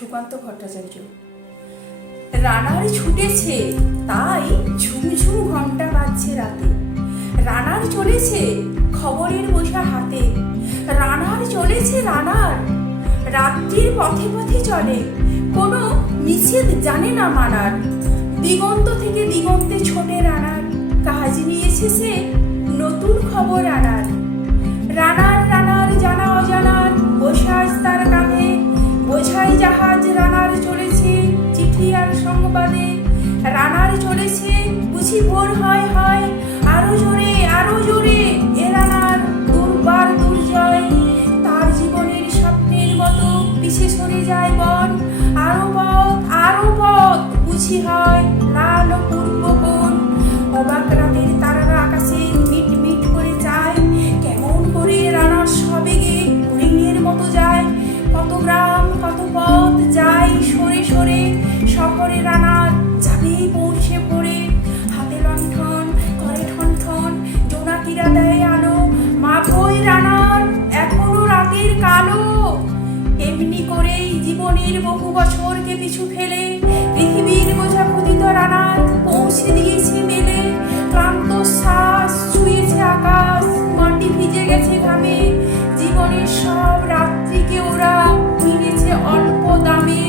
সুকান্ত ভট্টাচার্য। রানার ছুটেছে তাই ঝুমঝুম ঘন্টা বাজছে রাতে। রানার চলেছে খবরের বোঝা হাতে। রানার চলেছে রানার রাত্রির পথে পথে চলে, কোনো নিষেধ জানে না মানার। দিগন্ত থেকে দিগন্তে ছোটে রানার, কাজ নিয়েছে সে নতুন খবর আনার। রানার রানার জানা অজানার বোঝাজ তার কাঁধে, বোঝাই জাহাজ রানার চলেছে চিঠি আর সংবাদে। রানার চলেছে বুঝি ভোর হয় হয়, আরো জোরে আরো জোরে এ রানার দুর্বার দুর্জয়। তার জীবনের স্বপ্নের মতো পিছে সরে যায় বন, আরো পথ বুঝি হয় লাল পূর্ব কোণ। অবাক রাতের তারারা আকাশে মিট মিট করে চায়, কেমন করে রানার সবেগে হরিণের মতো যায়। কত গ্রাম কত পথ যায় সরে সরে, শহরে রানার যাবে পৌঁছে পড়ে। হাতে লণ্ঠন করে ঠন ঠন, জোনাকিরা দেয় আলো, মাথোই রানার এখনো রাতের কালো। এমনি করেই জীবনের বহু বছরকে পিছু ফেলে পৃথিবীর বোঝা ক্ষুদিত রানার পৌঁছে দিয়েছে মেলে। ক্লান্ত শ্বাস ছুঁয়েছে আকাশ, মাটি ভিজে গেছে ঘামে। জীবনের সব রাত্রিকে ওরা কিনেছে অল্প দামে।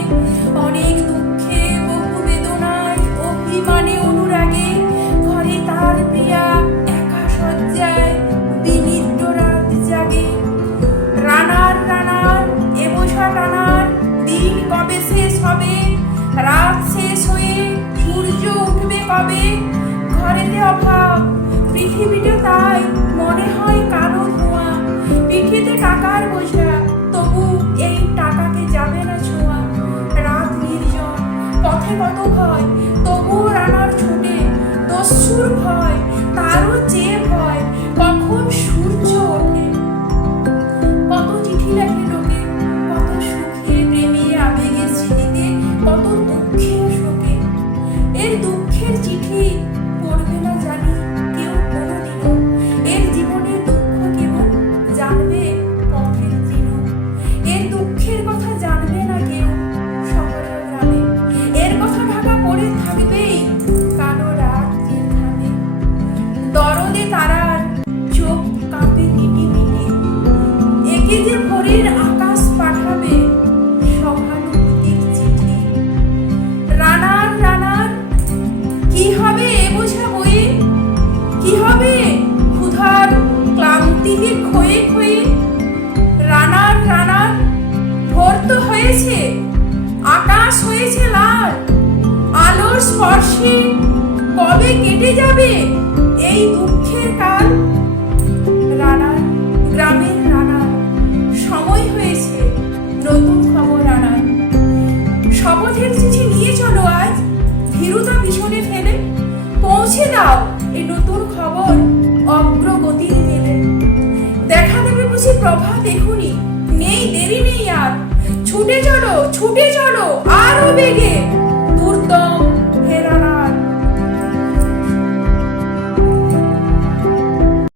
অনেক দুঃখে বহু বেদনায় অভিমানে অনুরাগে, ঘরে তার প্রিয়া একা শয্যায় বিনিদ্র রাত জাগে। রানার রানার এ বোঝা টানার দিন কবে শেষ হবে, রাত শেষ হয়ে সূর্য উঠবে কবে। ঘরেতে অভাব পৃথিবীটা তাই মনে হয় কালো ধোঁয়া। পিঠেতে টাকার বোঝা তবু এই টাকাকে যাবে না ছোঁয়া। রাত নির্জন পথে কত ভয় তবুও রানার ছোটে, দস্যুর ভয় তারও চেয়ে ভয় কখন সূর্য ওঠে। কত চিঠি লেখে লোকে, কত সুখে প্রেমে আবেগে স্মৃতিতে, কত দুঃখে শোকে। এর দুঃখের চিঠি পড়বে না জানি কেউ কোনোদিনও। এর জীবনের দুঃখ কেবল জানবে পথের তৃণ। এর দুঃখের কথা জানবে না কেউ শহরে গ্রামে। এর কথা ঢাকা পড়ে থাকবেই কালো রাত্রির ধামে। দরদে তারার চোখ কাঁপে মিটি মিটি, একে যে ভোরের আকাশ পাঠাবে সহানুভূতির চিঠি। রানার রানার কি হবে এ বোঝা বয়ে, কি হবে ক্ষুধার ক্লান্তিকে ক্ষয়ে ক্ষয়ে। রানার রানার ভোর তো হয়েছে, আকাশ হয়েছে লাল, আলোর স্পর্শে কবে কেটে যাবে এই দুঃখের কাল। রানার গ্রামের রানার সময় হয়েছে নতুন খবর আনার। শপথের চিঠি নিয়ে চলো আজ ভীরুতা পিছনে ফেলে, পৌঁছে দাও এই নতুন খবর অগ্রগতির মেলে। দেখা দেবে বুঝি প্রভাত এখুনি, নেই দেরি নেই আর। ছুটে চলো আরো বেগে।